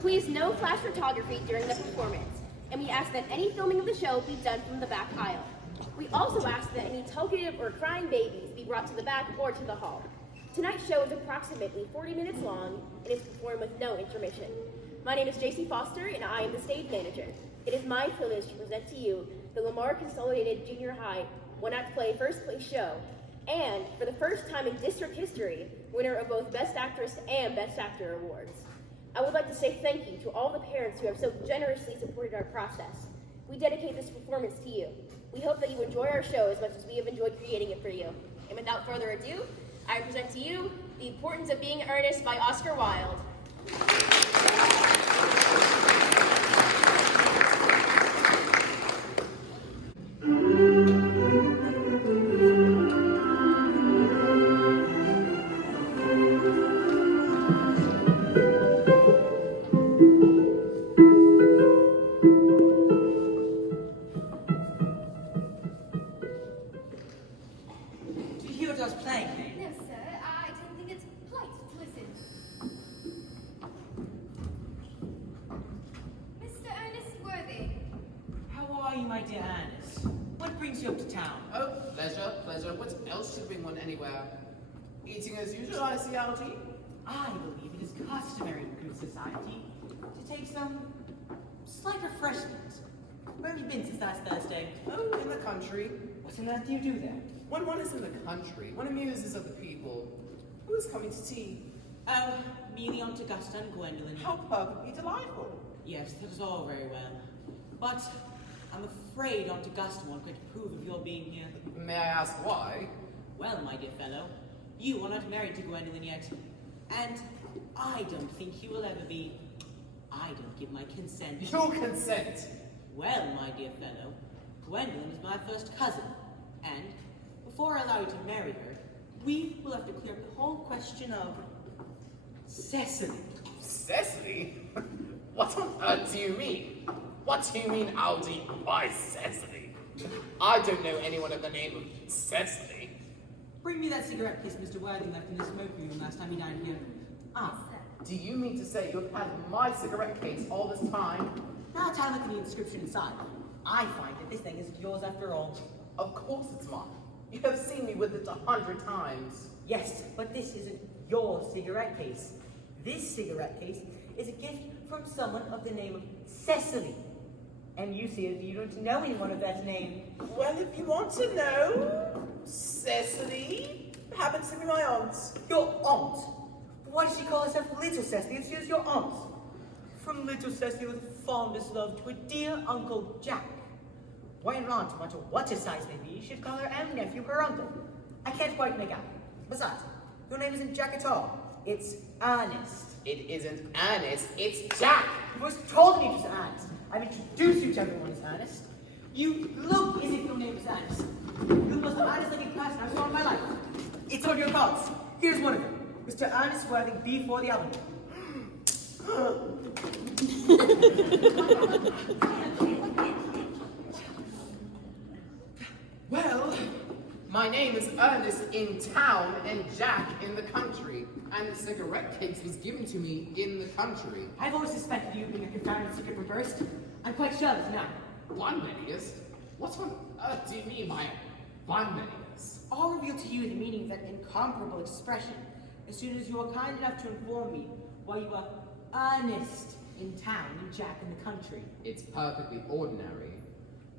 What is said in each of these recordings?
Please, no flash photography during the performance, and we ask that any filming of the show be done from the back aisle. We also ask that any talkative or crying babies be brought to the back or to the hall. Tonight's show is approximately 40 minutes long and is performed with no intermission. My name is JC Foster, and I am the stage manager. It is my privilege to present to you the Lamar Consolidated Junior High one-act play first place show, and for the first time in district history, winner of both Best Actress and Best Actor awards. I would like to say thank you to all the parents who have so generously supported our process. We dedicate this performance to you. We hope that you enjoy our show as much as we have enjoyed creating it for you. And without further ado, I present to you The Importance of Being Earnest by Oscar Wilde. Eating as usual, I see, Algie. I believe it is customary in good society to take some slight refreshment. Where have you been since last Thursday? Oh, in the country. What on earth do you do there? When one is in the country, one amuses other people. Who is coming to tea? Oh, me, the Aunt Augusta, and Gwendolyn. How perfectly delightful. Yes, that is all very well. But I'm afraid Aunt Augusta won't quite approve of your being here. May I ask why? Well, my dear fellow, you are not married to Gwendolyn yet, and I don't think you will ever be. I don't give my consent. Your consent? Well, my dear fellow, Gwendolyn is my first cousin, and before I allow you to marry her, we will have to clear up the whole question of Cecily. Cecily? What on earth do you mean? What do you mean, Algie, by Cecily? I don't know anyone of the name of Cecily. Bring me that cigarette case Mr. Worthing left in the smoking room last time he dined here. Ah. Do you mean to say you've had my cigarette case all this time? Now take a look at the inscription inside. I find that this thing isn't yours after all. Of course it's mine. You have seen me with it 100 times. Yes, but this isn't your cigarette case. This cigarette case is a gift from someone of the name of Cecily. And you see it, you don't know anyone of that name. Well, if you want to know, Cecily happens to be my aunt. Your aunt? Why does she call herself Little Cecily if she's your aunt? From Little Cecily with fondest love to a dear Uncle Jack. Why an aunt, no matter what her size may be, should call her own nephew her uncle? I can't quite make out. Besides, your name isn't Jack at all. It's Ernest. It isn't Ernest, it's Jack. You was told me it was Ernest. I've introduced you to everyone as Ernest. You look as if your name is Ernest. You're the most Ernest-looking person I've saw in my life. It's on your cards. Here's one of them. Mr. Ernest Worthing, B4 the Avenue. Well, my name is Ernest in town and Jack in the country. And the cigarette case was given to me in the country. I've always suspected you of being a confounded secret reversed. I'm quite sure of it now. Bunburyist? What on earth do you mean by Bunburyist? I'll reveal to you the meaning of that incomparable expression as soon as you are kind enough to inform me why you are Ernest in town and Jack in the country. It's perfectly ordinary.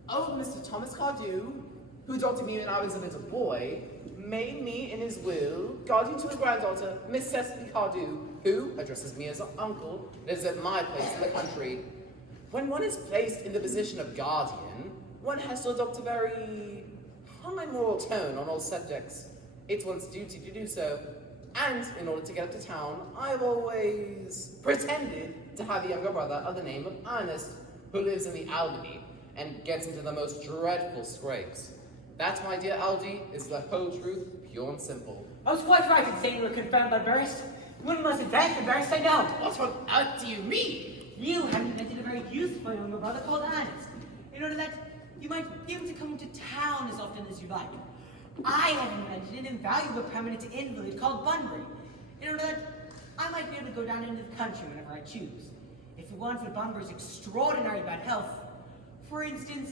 Old Mr. Thomas Cardew, who adopted me when I was a little boy, made me in his will guardian to his granddaughter, Miss Cecily Cardew, who addresses me as an uncle, lives at my place in the country. When one is placed in the position of guardian, one has to adopt a very high moral tone on all subjects. It's one's duty to do so. And in order to get up to town, I've always pretended to have a younger brother of the name of Ernest, who lives in the Albany and gets into the most dreadful scrapes. That, my dear Algie, is the whole truth, pure and simple. I was quite right in saying you were confirmed by Burst. One must advance the Burst, I know. What on earth do you mean? You have invented a very useful younger brother called Ernest, in order that you might be able to come to town as often as you like. I have invented an invaluable permanent invalid called Bunbury, in order that I might be able to go down into the country whenever I choose. it weren't for Bunbury's extraordinary bad health. For instance,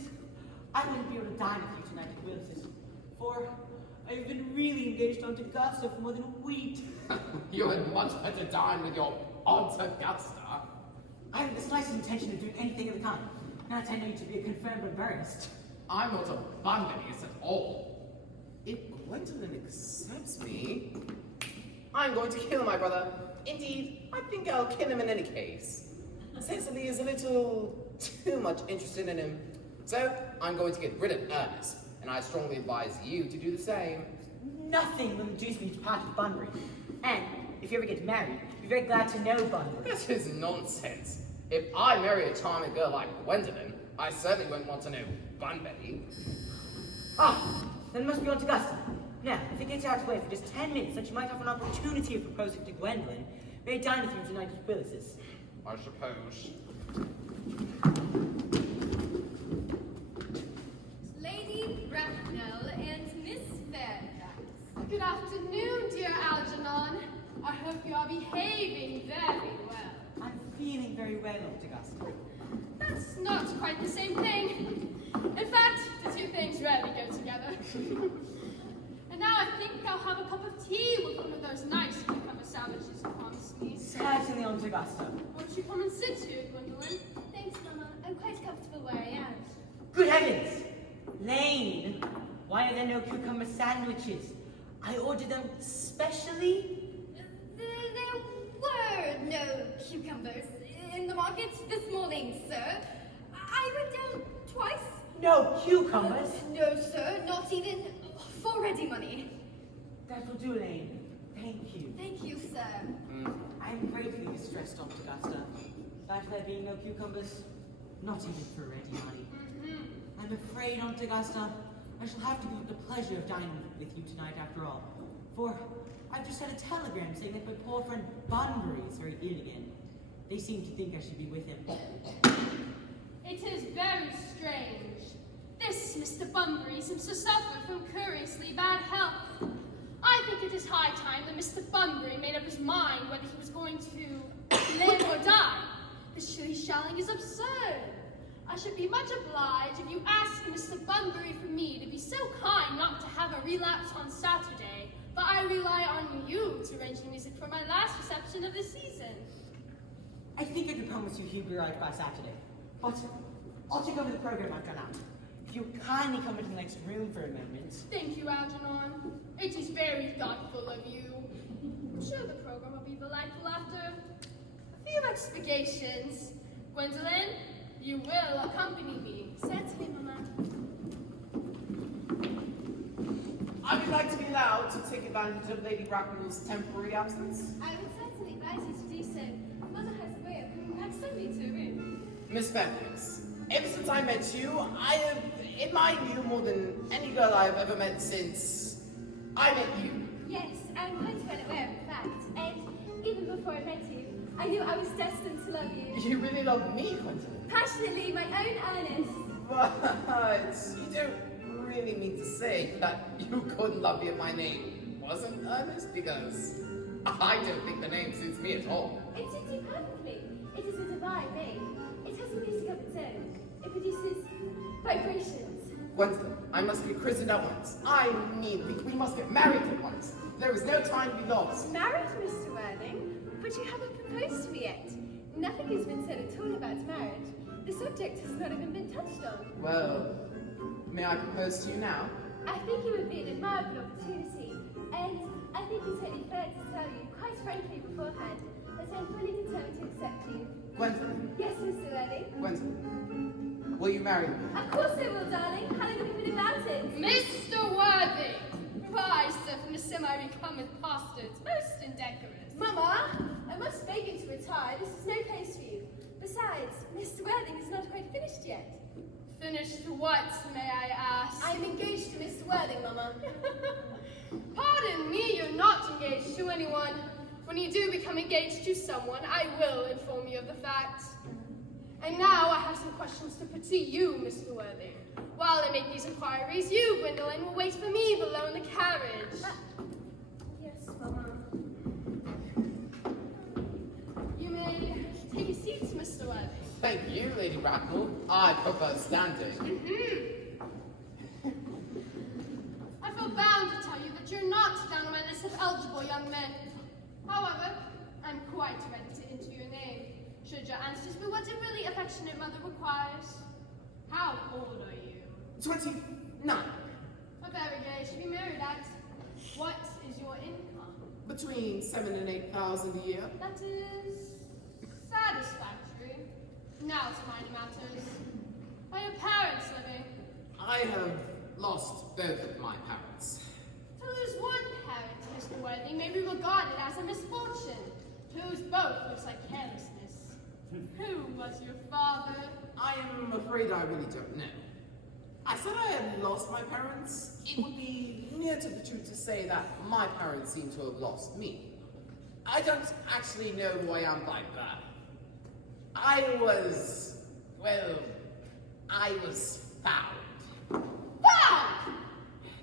I wouldn't be able to dine with you tonight at Willis's, for I've been really engaged on Augusta for more than a week. You had much better dine with your Aunt Augusta. I haven't the slightest intention of doing anything of the kind. Not I know you to be a confirmed barbarianist. I'm not a Bunburyist at all. If Gwendolyn accepts me, I'm going to kill my brother. Indeed, I think I'll kill him in any case. Cecily is a little too much interested in him. So, I'm going to get rid of Ernest, and I strongly advise you to do the same. Nothing will induce me to part with Bunbury. And if you ever get married, be very glad to know Bunbury. This is nonsense. If I marry a charming girl like Gwendolyn, I certainly won't want to know Bunbury. Ah, then it must be on to Augusta. Now, if it gets out of the way for just 10 minutes, that you might have an opportunity of proposing to Gwendolyn, may I dine with you tonight at Willis's? I suppose. Lady Bracknell and Miss Fairfax. Good afternoon, dear Algernon. I hope you are behaving very well. I'm feeling very well, Aunt Augusta. That's not quite the same thing. In fact, the two things rarely go together. And now I think I'll have a cup of tea with one of those nice cucumber sandwiches you promised me. Certainly, Aunt Augusta. Won't you come and sit here, Gwendolyn? Thanks, Mama. I'm quite comfortable where I am. Good heavens! Lane, why are there no cucumber sandwiches? I ordered them specially. There were no cucumbers in the market this morning, sir. I went down twice. No cucumbers? No, sir, not even for ready money. That will do, Lane. Thank you. Thank you, sir. I'm greatly distressed, Aunt Augusta. About there being no cucumbers, not even for ready money. I'm afraid, Aunt Augusta, I shall have to give up the pleasure of dining with you tonight after all. For I've just had a telegram saying that my poor friend Bunbury is very ill again. They seem to think I should be with him. It is very strange. This Mr. Bunbury seems to suffer from curiously bad health. I think it is high time that Mr. Bunbury made up his mind whether he was going to live or die. This shilly-shallying is absurd. I should be much obliged if you ask Mr. Bunbury for me to be so kind not to have a relapse on Saturday, but I rely on you to arrange the music for my last reception of the season. I think I can promise you he'll be right by Saturday. But I'll take over the program I've done out. If you kindly come into the next room for a moment. Thank you, Algernon. It is very thoughtful of you. I'm sure the program will be delightful after a few expurgations. Gwendolyn, you will accompany me. Certainly, Mama. I would like to be allowed to take advantage of Lady Bracknell's temporary absence. I would certainly advise you to do so. Mother has a way of coming back suddenly to a room. Miss Fairfax, ever since I met you, I have admired you more than any girl I have ever met since I met you. Yes, I'm quite well aware of the fact. And even before I met you, I knew I was destined to love you. You really love me, Gwendolyn. Passionately, my own Ernest. But you don't really mean to say that you couldn't love me if my name wasn't Ernest, because I don't think the name suits me at all. It suits you perfectly. It is a divine name. It has a music of its own. It produces vibrations. Gwendolyn, I must be christened at once. I need thee. We must get married at once. There is no time to be lost. Married, Mr. Worthing? But you haven't proposed to me yet. Nothing has been said at all about marriage. The subject has not even been touched on. Well, may I propose to you now? I think it would be an admirable opportunity, and I think it's only fair to tell you quite frankly beforehand that I'm fully determined to accept you. Gwendolyn, Yes, Mr. Worthing? Gwendolyn, will you marry me? Of course I will, darling. How long have you been about it? Mr. Worthing! Rise, sir, from the semi-recumbent pastures, most indecorous. Mama, I must beg you to retire. This is no place for you. Besides, Mr. Worthing is not quite finished yet. Finished to what, may I ask? I'm engaged to Mr. Worthing, Mama. Pardon me, you're not engaged to anyone. When you do become engaged to someone, I will inform you of the fact. And now I have some questions to put to you, Mr. Worthing. While I make these inquiries, you, Gwendolyn, will wait for me below in the carriage. Yes, Mama. You may take a seat, Mr. Worthing. Thank you, Lady Bracknell. I prefer standing. I feel bound to tell you that you're not down on my list of eligible young men. However, I'm quite ready to enter your name, should your answers be what a really affectionate mother requires. How old are you? 29. A very gay age to be married at. What is your income? Between 7,000 and 8,000 a year. That is satisfactory. Now to minor matters. Are your parents living? I have lost both of my parents. To lose one parent, Mr. Worthing, may be regarded as a misfortune. To lose both looks like carelessness. Who was your father? I am afraid I really don't know. I said I had lost my parents. It would be near to the truth to say that my parents seem to have lost me. I don't actually know who I am by birth. I was found. Found!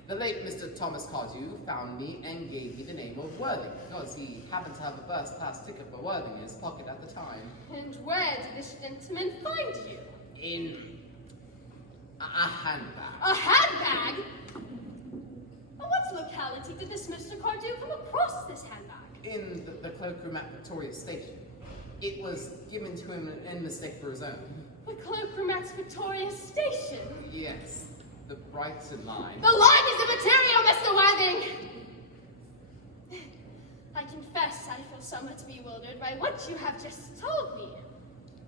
The late Mr. Thomas Cardew found me and gave me the name of Worthing, because he happened to have a first-class ticket for Worthing in his pocket at the time. And where did this gentleman find you? In a handbag. A handbag? At what locality did this Mr. Cardew come across this handbag? In the cloakroom at Victoria Station. It was given to him in mistake for his own. The cloakroom at Victoria Station? Yes, the Brighton line. The line is immaterial, Mr. Worthing! I confess I feel somewhat bewildered by what you have just told me.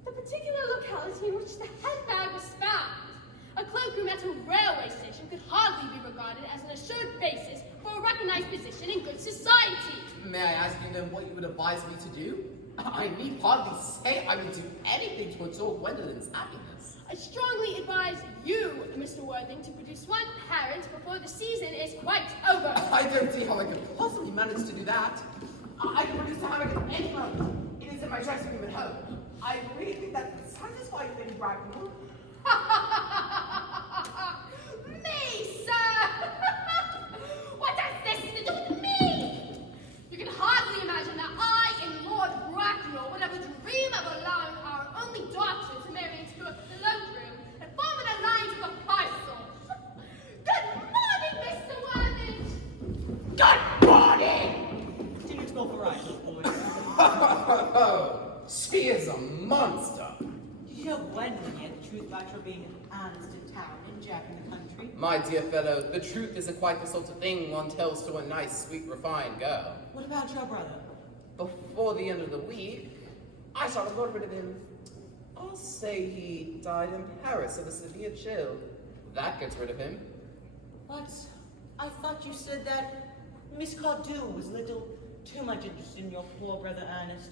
The particular locality in which the handbag was found. A cloakroom at a railway station could hardly be regarded as an assured basis for a recognized position in good society. May I ask you then what you would advise me to do? I need hardly say I would do anything to ensure Gwendolyn's happiness. I strongly advise you, Mr. Worthing, to produce one parent before the season is quite over. I don't see how I could possibly manage to do that. I can produce a hammock at any moment. It is in my dressing room at home. I really think that would satisfy you, Lady Bracknell. Me, sir! What has this to do with me? You can hardly imagine that I and Lord Bracknell would ever dream of allowing our only daughter to marry into a cloakroom and form an alliance with a parcel. Good morning, Mr. Worthing! Good morning! Continue to go for rides, boys. She is a monster. Did you know Gwendolyn yet the truth about her being an honest in town and Jack in the country? My dear fellow, the truth isn't quite the sort of thing one tells to a nice, sweet, refined girl. What about your brother? Before the end of the week, I shall have got rid of him. I'll say he died in Paris of a severe chill. That gets rid of him. But I thought you said that Miss Cardew was a little too much interested in your poor brother Ernest.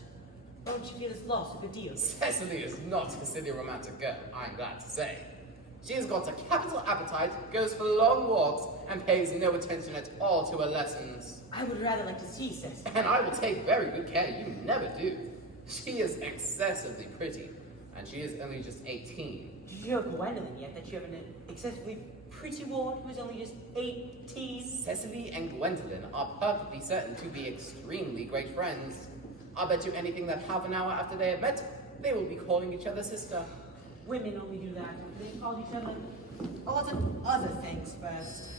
Don't you feel his loss a good deal? Cecily is not a silly romantic girl, I'm glad to say. She has got a capital appetite, goes for long walks, and pays no attention at all to her lessons. I would rather like to see Cecily. And I will take very good care you never do. She is excessively pretty, and she is only just 18. Did you know Gwendolyn yet that you have an excessively pretty woman who is only just 18? Cecily and Gwendolyn are perfectly certain to be extremely great friends. I'll bet you anything that half an hour after they have met, they will be calling each other sister. Women only do that. They call each other a lot of other things first.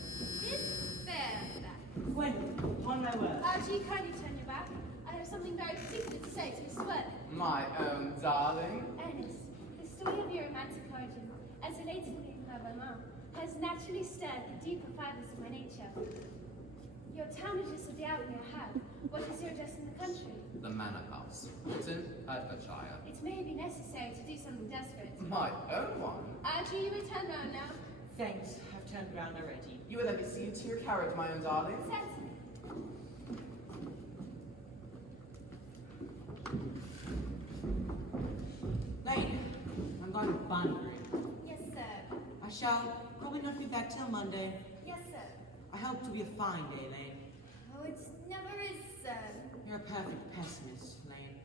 It's fair, that. Gwendolyn, on my word. Archie, kindly turn your back. I have something very particular to say to Mr. Worthing. My own darling. Ernest, the story of your romantic origin, as related in my roman, has naturally stirred the deeper fibers of my nature. Your town address of the avenue I have. What is your address in the country? The Manor House, Wharton, Hertfordshire. It may be necessary to do something desperate. My own one? Archie, you may turn round now. Thanks, I've turned around already. You will let me see you to your carriage, my own darling. Certainly. Lady, I'm going to Bunbury. Yes, sir. I shall probably not be back till Monday. Yes, sir. I hope to be a fine day, Lane. Oh, it never is, sir. You're a perfect pessimist, Lane.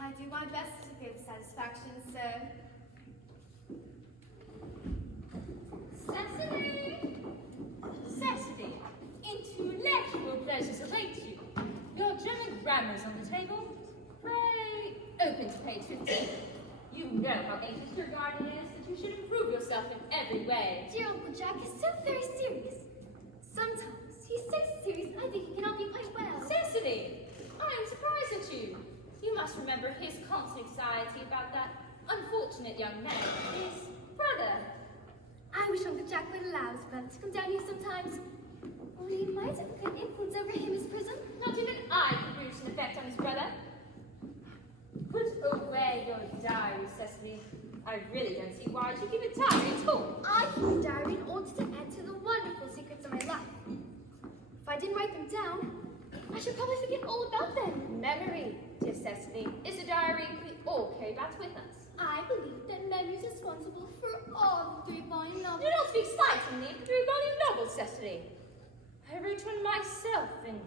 I do my best to give satisfaction, sir. Cecily! Cecily! Intellectual pleasures await you. Your German grammar's on the table. Pray, open to page 15. You know how 8 is himself in every way. Dear Uncle Jack is so very serious. Sometimes he's so serious I think he cannot be quite well. Cecily, I am surprised at you. You must remember his constant anxiety about that unfortunate young man, his brother. I wish Uncle Jack would allow his brother to come down here sometimes. Only he might have a good influence over him as prison. Not even I could produce an effect on his brother. Put away your diary, Cecily. I really don't see why you should keep a diary at all. I keep a diary in order to add to the wonderful secrets of my life. If I didn't write them down, I should probably forget all about them. Memory, dear Cecily, is a diary we all carry about with us. I believe that memory is responsible for all the 3-volume novels. Do not speak slightingly of 3-volume novels, Cecily. I wrote one myself in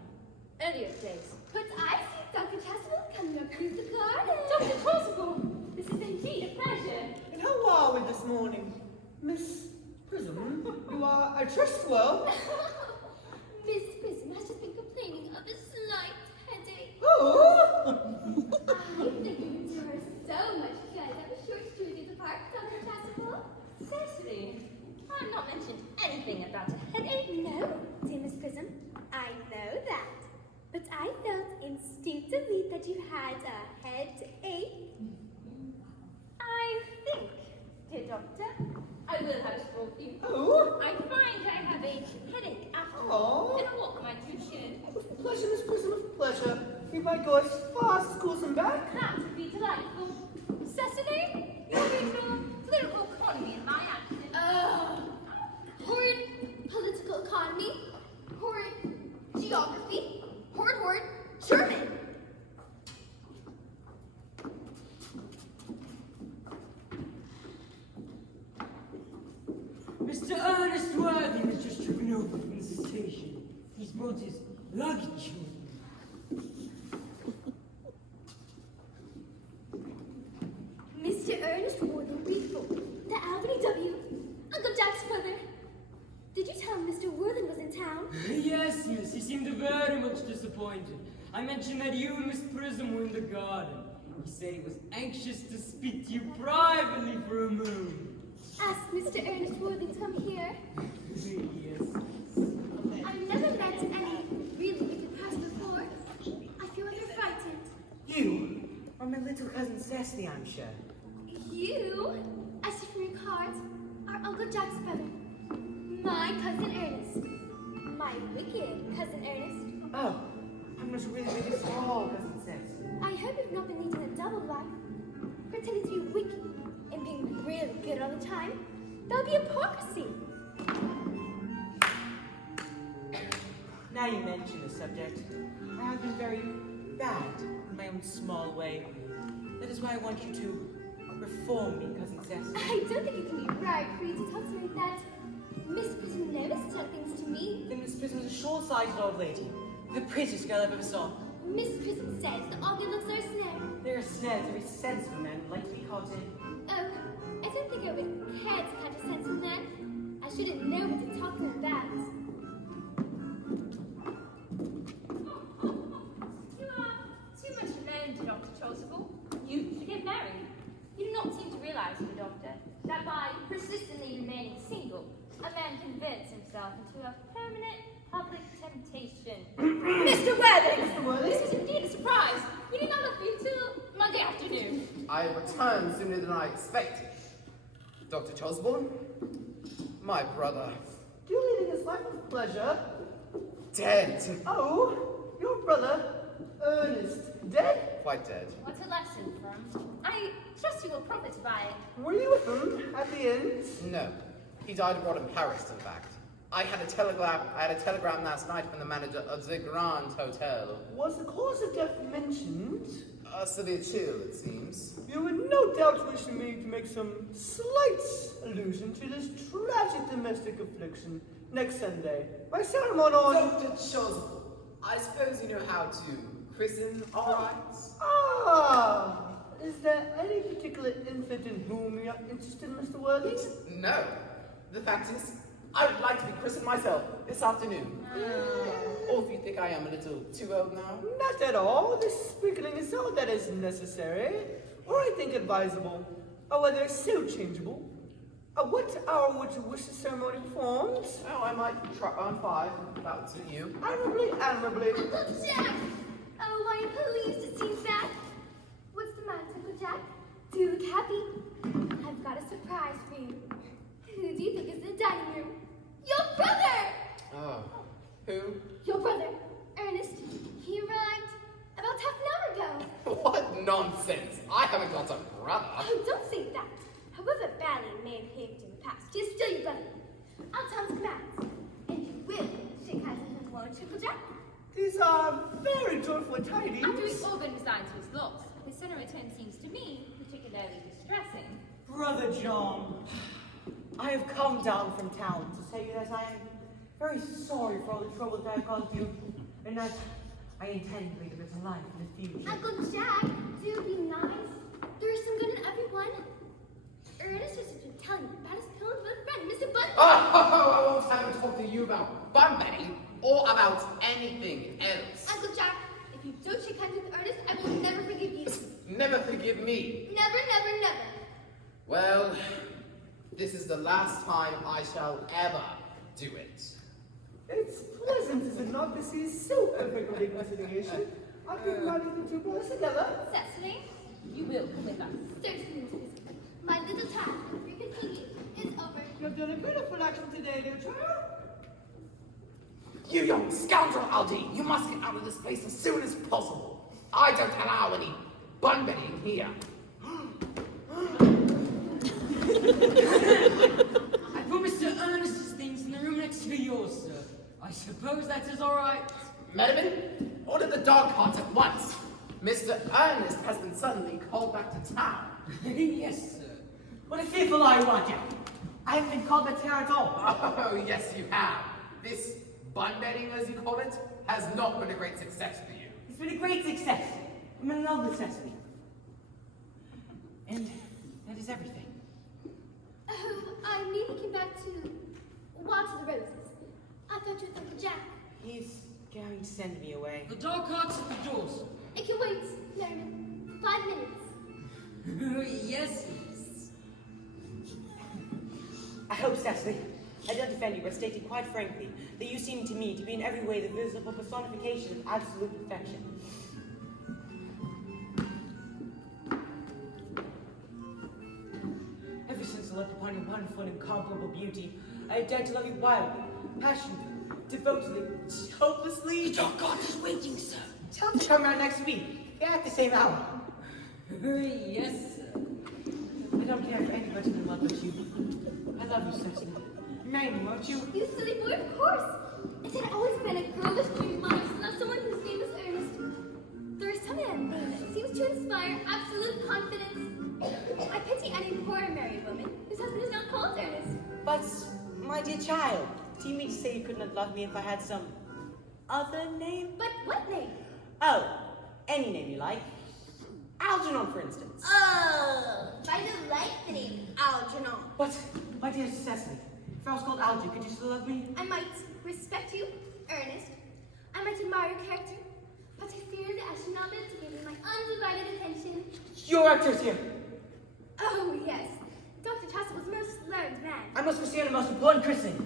earlier days. But I see Dr. Chausible coming up through the garden. Dr. Chausible, this is indeed a pleasure. And how are we this morning? Miss Prism, you are, I trust, well. Miss Prism has just been complaining of a slight headache. Oh! I've been giving to her so much good. I was sure to do the park, Dr. Chausible. Cecily, I have not mentioned anything about a headache. No, dear Miss Prism, I know that. But I felt instinctively that you had a headache. I think, dear doctor, I will have a stroll for you. Oh! I find I have a headache after Oh. and a walk might do good. With pleasure, Miss Prism, with pleasure. We might go as fast as calls and back. That would be delightful. Cecily, you read your political economy in my absence. Horrid political economy, horrid geography, horrid German. Mr. Ernest Worthing has just driven over from the station. He's brought his luggage with him. Mr. Ernest Worthing Beeful, the Albany W, Uncle Jack's brother. Did you tell him Mr. Worthing was in town? Yes, miss, he seemed very much disappointed. I mentioned that you and Miss Prism were in the garden. He said he was anxious to speak to you privately for a moment. Ask Mr. Ernest Worthing to come here. Yes. I've never met any really wicked person before. I feel rather frightened. You are my little cousin Cecily, I'm sure. You, I see from your cards, are Uncle Jack's brother. My cousin Ernest. My wicked cousin Ernest. Oh, I'm not really small, cousin Cecily. I hope you've not been leading a double life. Pretending to be wicked and being really good all the time. That would be hypocrisy. Now you mention the subject, I have been very bad in my own small way. That is why I want you to reform me, cousin Cecily. I don't think it can be right for you to talk to me like that. Miss Prism never said things to me. Then Miss Prism is a short-sighted old lady, the prettiest girl I've ever saw. Miss Prism says that all good looks are a snare. There are snares every sensible man would like to be caught in. Oh, I don't think I would care to catch a sense from that. I shouldn't know what to talk to him about. You are too much alone, Dr. Chausible. You should get married. You do not seem to realize, dear doctor, that by persistently remaining single, a man converts himself into a permanent public temptation. Mr. Worthing! This is indeed a surprise. We did not look for you till Monday afternoon. I returned sooner than I expected. Dr. Chausible, my brother, You leading his life with pleasure. dead. Oh, your brother, Ernest, dead? Quite dead. What a lesson from. I trust you will profit by it. Were you with him at the end? No, he died abroad in Paris, in fact. I had a telegram last night from the manager of the Grand Hotel. Was the cause of death mentioned? A severe chill, it seems. You would no doubt wish me to make some slight allusion to this tragic domestic affliction next Sunday. My ceremony on... Dr. Chausible, I suppose you know how to christen, all right? Ah! Is there any particular infant in whom you are interested, Mr. Worthing? No. The fact is, I would like to be christened myself this afternoon. Or if you think I am a little too old now. Not at all. This sprinkling is all that is necessary, or I think advisable, or whether so changeable. What hour would you wish the ceremony performed? Oh, I might try on 5, if that would suit you. Admirably, admirably. Uncle Jack! Oh, I am pleased to see you back. What's the matter, Uncle Jack? Do look happy. I've got a surprise for you. Who do you think is in the dining room? Your brother! Oh, who? Your brother, Ernest. He arrived about half an hour ago. What nonsense! I haven't got a brother. Oh, don't say that. However badly he may have behaved in the past, he is still your brother. I'll tell him to commands. And you will shake hands with him, won't you, Uncle Jack? These are very joyful tidings. After we've all been resigned to his loss, his sudden return seems to me particularly distressing. Brother John, I have come down from town to say that I am very sorry for all the trouble that I've caused you, and that I intend to lead a better life in the future. Uncle Jack, do be nice. There is some good in everyone. Ernest has been telling me about his pillow with a friend, Mr. Bunny. Oh, I won't have to talk to you about bun betting or about anything else. Uncle Jack, if you don't shake hands with Ernest, I will never forgive you. Never forgive me. Never, never, never. Well, this is the last time I shall ever do it. It's pleasant, is it not, to see so perfect reconciliation? I think my little two brothers together. Cecily, you will come with us. Certainly, Mrs. Biscuit. My little task of reconciliation is over. You've done a beautiful action today, dear child. You young scoundrel, Aldi, you must get out of this place as soon as possible. I don't allow any bun betting here. I put Mr. Ernest's things in the room next to yours, sir. I suppose that is all right. Merriman, order the dog cart at once. Mr. Ernest has been suddenly called back to town. Yes, sir. What a fearful lie, Roger. I haven't been called back here at all. Oh, yes, you have. This bun betting, as you call it, has not been a great success for you. It's been a great success. I'm in love with Cecily. And that is everything. Oh, I nearly came back to water the roses. I thought you were Uncle Jack. He's going to send me away. The dog cart's at the doors. It can wait, Merriman. 5 minutes. Yes. I hope, Cecily, I don't offend you by stating quite frankly that you seem to me to be in every way the visible personification of absolute perfection. Ever since I looked upon your wonderful and incomparable beauty, I have dared to love you wildly, passionately, devotedly, hopelessly. The dog cart is waiting, sir. Tell him to come around next week, at the same hour. Yes, sir. I don't care for anybody in love but you. I love you, Cecily. Marry me, won't you? You silly boy, of course. It had always been a girlish dream of mine to love someone whose name is Ernest. There is something in that name that seems to inspire absolute confidence. I pity any poor married woman whose husband is not called Ernest. But, my dear child, do you mean to say you could not love me if I had some other name? But what name? Oh, any name you like. Algernon, for instance. Oh, I don't like the name Algernon. But, my dear Cecily, if I was called Algie, could you still love me? I might respect you, Ernest. I might admire your character, but I fear that I should not be able to give you my undivided attention. Your actor's here. Oh, yes. Dr. Chausible's most learned man. I must proceed on the most important christening.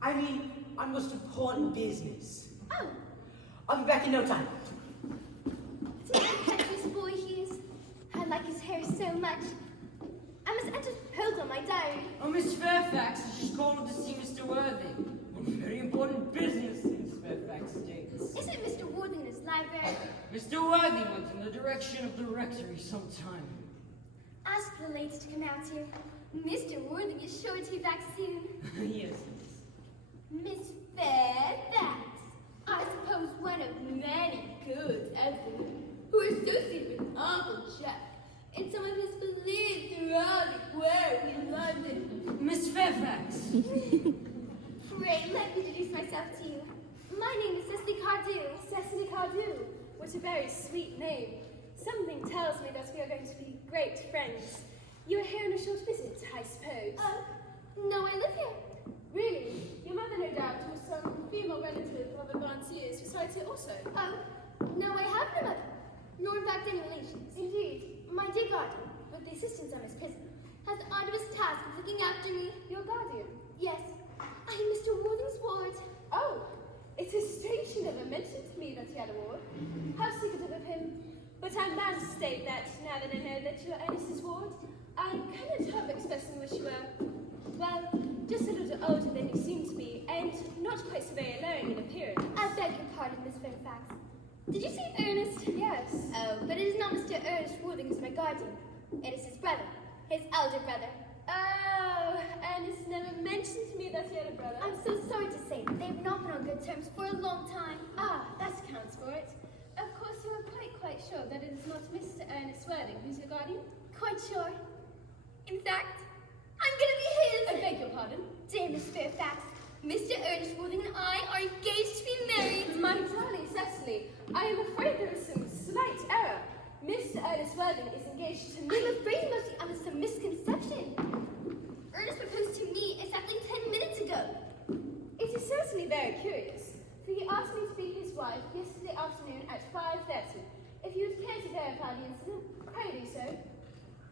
I mean, on most important business. Oh, I'll be back in no time. it's a contentious boy he is. I like his hair so much. I must enter the proposal on my diary. Oh, Miss Fairfax has just called to see Mr. Worthing. On very important business, Miss Fairfax states. Isn't Mr. Worthing in his library? Mr. Worthing went in the direction of the rectory sometime. Ask the ladies to come out here. Mr. Worthing is sure to be back soon. Yes. Miss Fairfax, I suppose one of many good Evelyn who associate with Uncle Jack in some of his philanthropic work in London. Miss Fairfax. Pray, let me introduce myself to you. My name is Cecily Cardew. Cecily Cardew. What a very sweet name. Something tells me that we are going to be great friends. You are here on a short visit, I suppose. Oh, no, I live here. Really? Your mother, no doubt, was some female relative of advanced years who here also. Oh, no, I have no mother, nor in fact any relations. Indeed. My dear guardian, with the assistance of Miss Prison, has the arduous task of looking after me. Your guardian? Yes, I am Mr. Worthing's ward. Oh, it is strange you never mentioned to me that he had a ward. How secretive of him. But I'm bound to state that now that I know that you're Ernest's ward, I cannot help expressing wish you were, well, just a little older than you seem to be, and not quite so very alone in appearance. I beg your pardon, Miss Fairfax. Did you say Ernest? Yes. Oh, but it is not Mr. Ernest Worthing who's my guardian. It is his brother, his elder brother. Oh, Ernest never mentioned to me that he had a brother. I'm so sorry to say that they've not been on good terms for a long time. Ah, that accounts for it. Of course, you are quite sure that it is not Mr. Ernest Worthing who's your guardian? Quite sure. In fact, I'm gonna be his. I beg your pardon? Dear Miss Fairfax, Mr. Ernest Worthing and I are engaged to be married. My darling Cecily, I am afraid there is some slight error. Mr. Ernest Worthing is engaged to me. I'm afraid you must be under some misconception. Ernest proposed to me exactly 10 minutes ago. It is certainly very curious, for he asked me to be his wife yesterday afternoon at 5:30. If you would care to verify the incident, pray do so.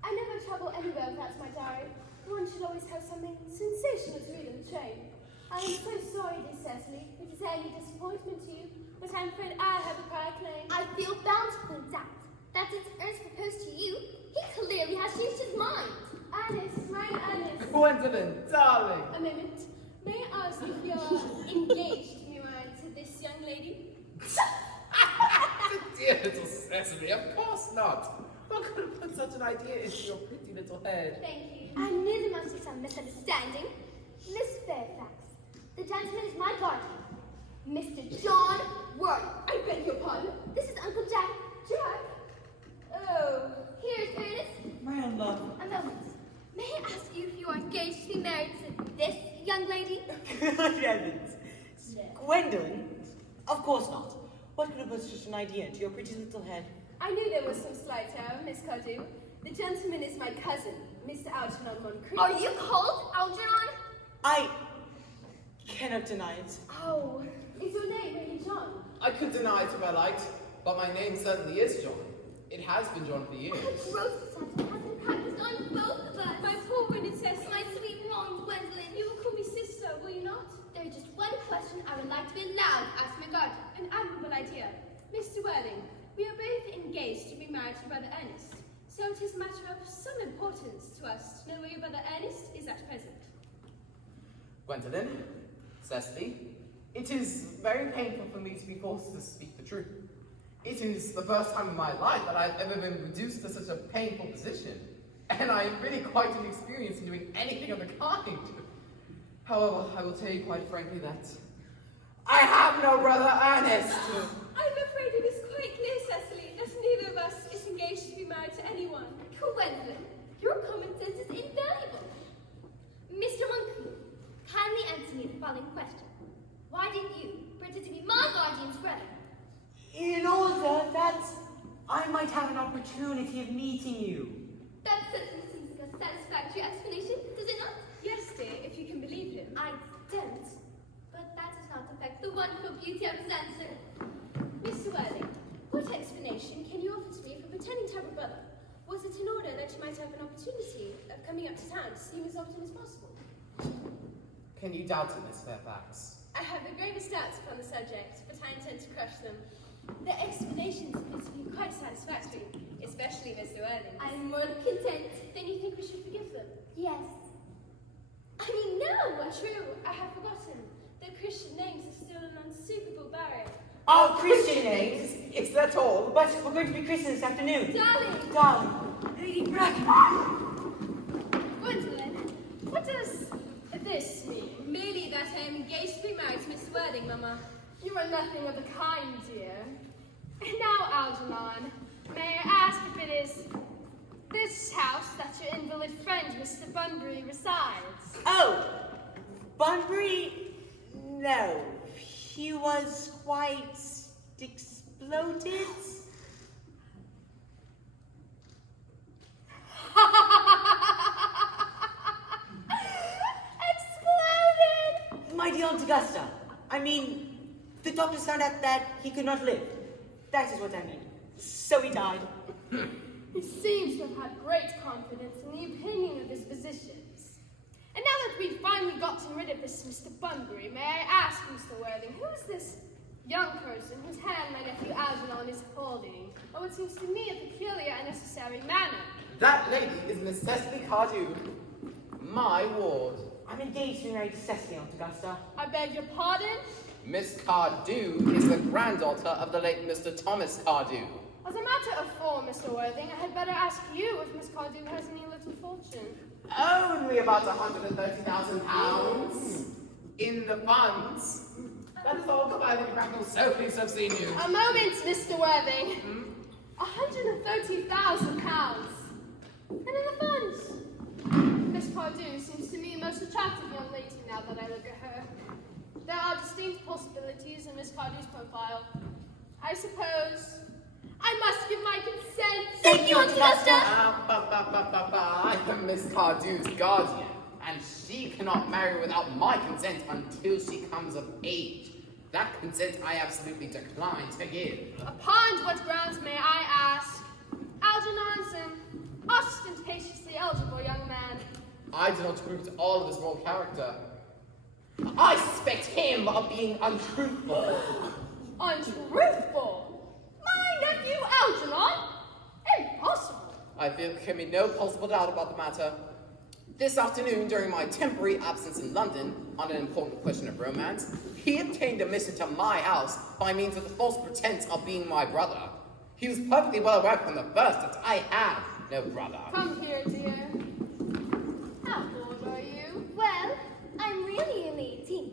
I never travel anywhere without my diary. One should always have something sensational to read on the train. I am so sorry, dear Cecily, if it is any disappointment to you, but I'm afraid I have a prior claim. I feel bound to point out that since Ernest proposed to you, he clearly has changed his mind. Ernest, my Ernest. Gwendolyn, darling. A moment. May I ask if you're engaged to be married to this young lady? Dear little Sesame, of course not. How could have put such an idea into your pretty little head? Thank you. I knew there must be some misunderstanding. Miss Fairfax, the gentleman is my guardian, Mr. John Worthing. I beg your pardon? This is Uncle Jack. Jack? Oh. Here's Ernest. My own love. A moment. May I ask you if you are engaged to be married to this young lady? Good heavens. Gwendolyn? Of course not. What could have put such an idea into your pretty little head? I knew there was some slight error, Miss Cardew. The gentleman is my cousin, Mr. Algernon Moncrief. Are you called Algernon? I cannot deny it. Oh, is your name really John? I could deny it if I liked, but my name certainly is John. It has been John for years. A gross deception has been practiced on both of us. My poor wounded Cecily. My sweet wrong Gwendolyn. You will call me sister, will you not? There is just one question I would like to be allowed to ask my guardian. An admirable idea. Mr. Worthing, we are both engaged to be married to Brother Ernest, so it is a matter of some importance to us to know where your Brother Ernest is at present. Gwendolyn, Cecily, it is very painful for me to be forced to speak the truth. It is the first time in my life that I've ever been reduced to such a painful position, and I am really quite inexperienced in doing anything of the kind. However, I will tell you quite frankly that I have no Brother Ernest. I'm afraid it is quite clear, Cecily, that neither of us is engaged to be married to anyone. Gwendolyn, your common sense is invaluable. Mr. Moncrief, kindly answer me the following question. Why did you pretend to be my guardian's brother? In order that I might have an opportunity of meeting you. That certainly seems like a satisfactory explanation, does it not? Yes, dear, if you can believe him. I don't. But that does not affect the wonderful beauty of his answer. Mr. Worthing, what explanation can you offer to me for pretending to have a brother? Was it in order that you might have an opportunity of coming up to town to see him as often as possible? Can you doubt it, Miss Fairfax? I have the gravest doubts upon the subject, but I intend to crush them. The explanations appear to be quite satisfactory, especially Mr. Worthing. I am more than content. Then you think we should forgive them? Yes. I mean, no! True, I have forgotten. Their Christian names are still an unsuperable barrier. Our Christian names, is that all? But we're going to be Christian this afternoon. Darling! Darling, Lady Bracken. Gwendolyn, what does this mean? Merely that I am engaged to be married to Mr. Worthing, Mama. You are nothing of the kind, dear. Now, Algernon, may I ask if it is this house that your invalid friend, Mr. Bunbury, resides? Oh, Bunbury? No. He was quite exploded. Exploded! My dear Aunt Augusta, I mean, the doctors found out that he could not live. That is what I mean. So he died. He seems to have had great confidence in the opinion of his physicians. that we've finally gotten rid of this Mr. Bunbury, may I ask, Mr. Worthing, who is this young person whose hand my nephew Algernon is holding? Oh, it seems to me a peculiar and necessary manner. That lady is Miss Cecily Cardew, my ward. I'm engaged to be married to Cecily, Aunt Augusta. I beg your pardon? Miss Cardew is the granddaughter of the late Mr. Thomas Cardew. As a matter of form, Mr. Worthing, I had better ask you if Miss Cardew has any little fortune. Only about £130,000 in the funds. That is all combined in Crackle. So pleased to have seen you. A moment, Mr. Worthing. £130,000. And in the funds. Miss Cardew seems to me a most attractive young lady now that I look at her. There are distinct possibilities in Miss Cardew's profile. I suppose I must give my consent. Thank you, Aunt Augusta. I am Miss Cardew's guardian, and she cannot marry without my consent until she comes of age. That consent I absolutely decline to give. Upon what grounds may I ask? Algernon's an ostentatiously eligible young man. I do not approve to all of his moral character. I suspect him of being untruthful. Untruthful? My nephew Algernon? Impossible. I feel there can be no possible doubt about the matter. This afternoon, during my temporary absence in London on an important question of romance, he obtained admission to my house by means of the false pretense of being my brother. He was perfectly well aware from the first that I have no brother. Come here, dear. How old are you? Well, I'm really only 18,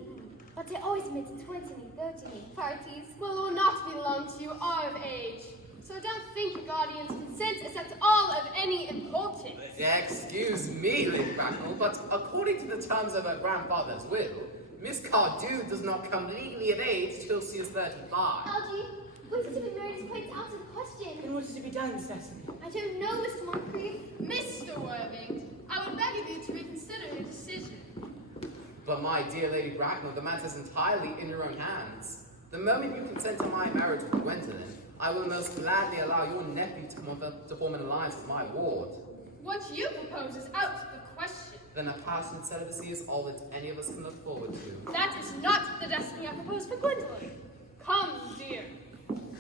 but I always admit to 20 and 30 parties. Well, it will not be long till you are of age. So don't think your guardian's consent is at all of any importance. Excuse me, Lady Bracknell, but according to the terms of her grandfather's will, Miss Cardew does not come legally of age till she is 35. Algie, whether to be married is quite out of the question. And what is to be done, Cecily? I don't know, Mr. Moncrief. Mr. Worthing, I would beg of you to reconsider your decision. But my dear Lady Bracknell, the matter is entirely in your own hands. The moment you consent to my marriage with Gwendolyn, I will most gladly allow your nephew to form an alliance with my ward. What you propose is out of the question. Then a passionate celibacy is all that any of us can look forward to. That is not the destiny I propose for Gwendolyn. Come, dear.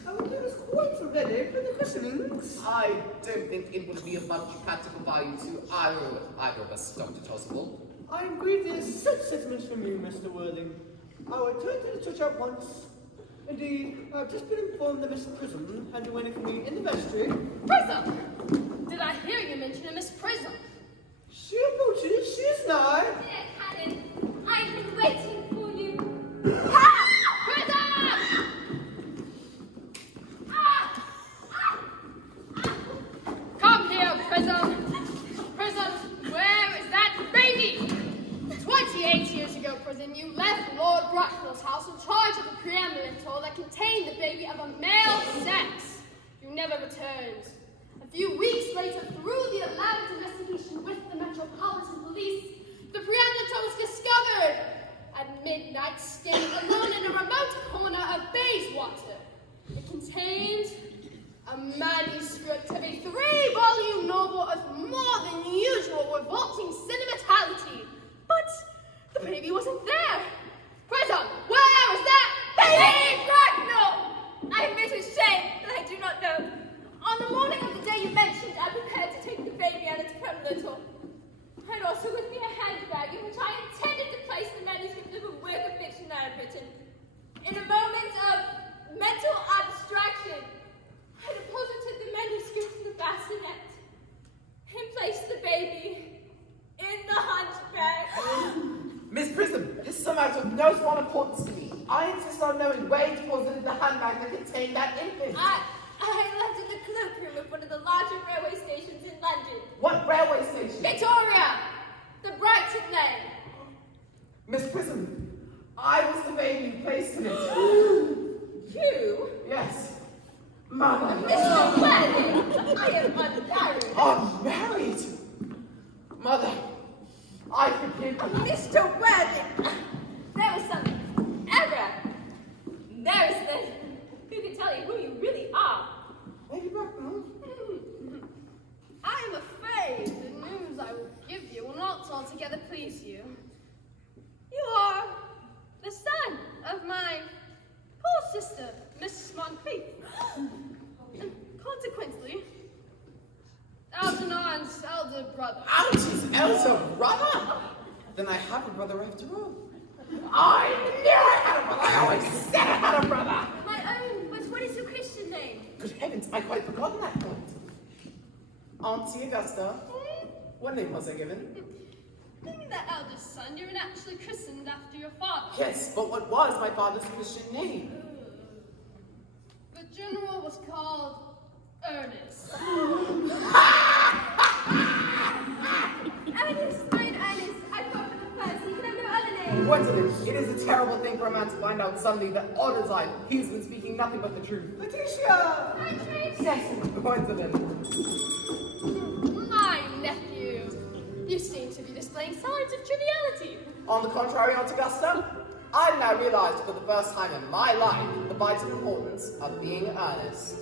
Our dear is quite ready for the christenings. I don't think it would be of much practical value to either of us, Dr. Chausible. I am grieved at such sentiments from you, Mr. Worthing. I will return to the church at once. Indeed, I have just been informed that Miss Prism had been waiting for me in the vestry. Prism! Did I hear you mention a Miss Prism? She approaches, she is nigh. Dear Cannon, I've been waiting for you. Prism! Come here, Prism! Prism, where is that baby? 28 years ago, Prism, you left Lord Bracknell's house in charge of a preambulator that contained the baby of a male sex. You never returned. A few weeks later, through the elaborate investigation with the Metropolitan Police, the preambulator was discovered at midnight, standing alone in a remote corner of Bayswater. It contained a manuscript of a 3-volume novel of more than usual revolting sentimentality. But the baby wasn't there. Prism, where was that baby? Bracknell! I admit with shame that I do not know. On the morning of the day you mentioned, I prepared to take the baby and its predator. I had also with me a handbag in which I intended to place the manuscript of a work of fiction I had written. In a moment of mental abstraction, I deposited the manuscript in the bassinet and placed the baby in the hunchback. Miss Prism, this is a matter of no small importance to me. I insist on knowing where you deposited the handbag that contained that infant. I left in the cloakroom of one of the larger railway stations in London. What railway station? Victoria! The Brighton Lane. Miss Prism, I was the baby you placed in it. You? Yes. Mother. Mr. Worthing, I am unmarried. Unmarried? Mother, I forgive you. Mr. Worthing, there was some error. There is this. Who can tell you who you really are? Lady Bracknell? I am afraid the news I will give you will not altogether please you. brother. Archie's elder brother? Then I have a brother after all. I knew I had a brother! I always said I had a brother! My own, but what is your Christian name? Good heavens, I quite forgotten that point. Auntie Augusta, what name was I given? You mean that eldest son, you're actually christened after your father. Yes, but what was my father's Christian name? The general was called Ernest. Ernest, mine Ernest. I thought for the first. You can have no other name. Coincidence. It is a terrible thing for a man to find out suddenly that all the time he's been speaking nothing but the truth. Letitia! Cecily. Coincidence. My nephew, you seem to be displaying signs of triviality. On the contrary, Aunt Augusta, I've now realized for the first time in my life the vital importance of being earnest.